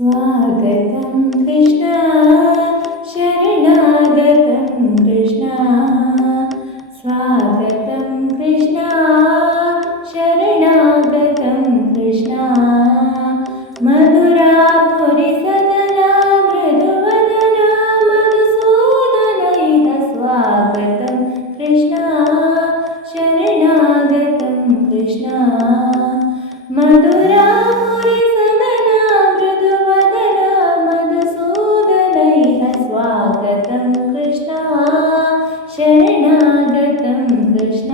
स्वागतं कृष्णा शरणागतं कृष्णा। स्वागतं कृष्णा शरणागतं कृष्णा। मधुरापुरि सदना मृदुवदना मनुसूदनेन स्वागतं कृष्णा शरणागतं कृष्णा। मधुरा ಕೃಷ್ಣ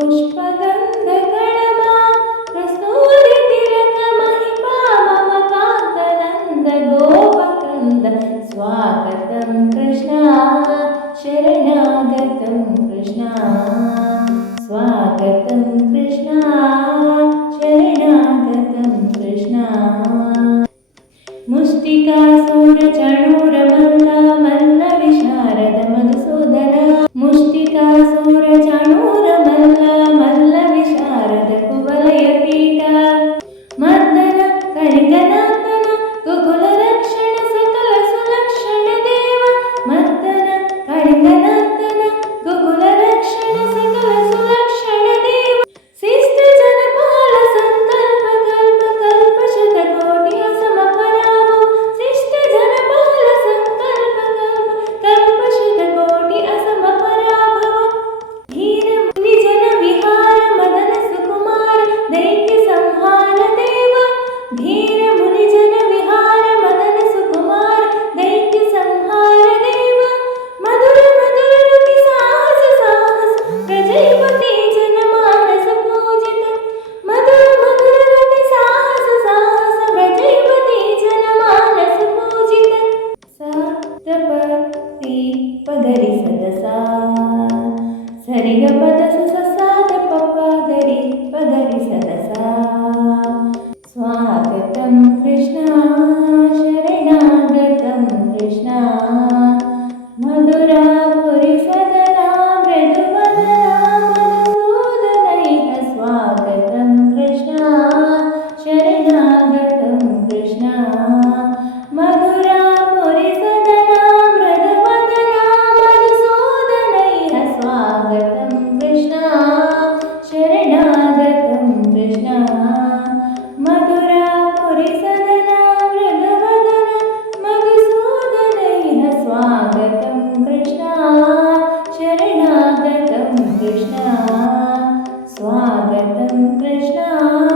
पुष्पनन्द गणमा स्वागतं कृष्णा शरणागतं कृष्णा। स्वागतं कृष्णा शरणागतं कृष्णा। मुष्टिकासुरच and then పద ససాద పదరి పదరి సదసా స్వాగతం కృష్ణ శరణాగతం కృష్ణ. మధురాపురి సదనా మృదువదనా మధుసూదనైన స్వాగతం కృష్ణ శరణాగతం కృష్ణ. Yeah.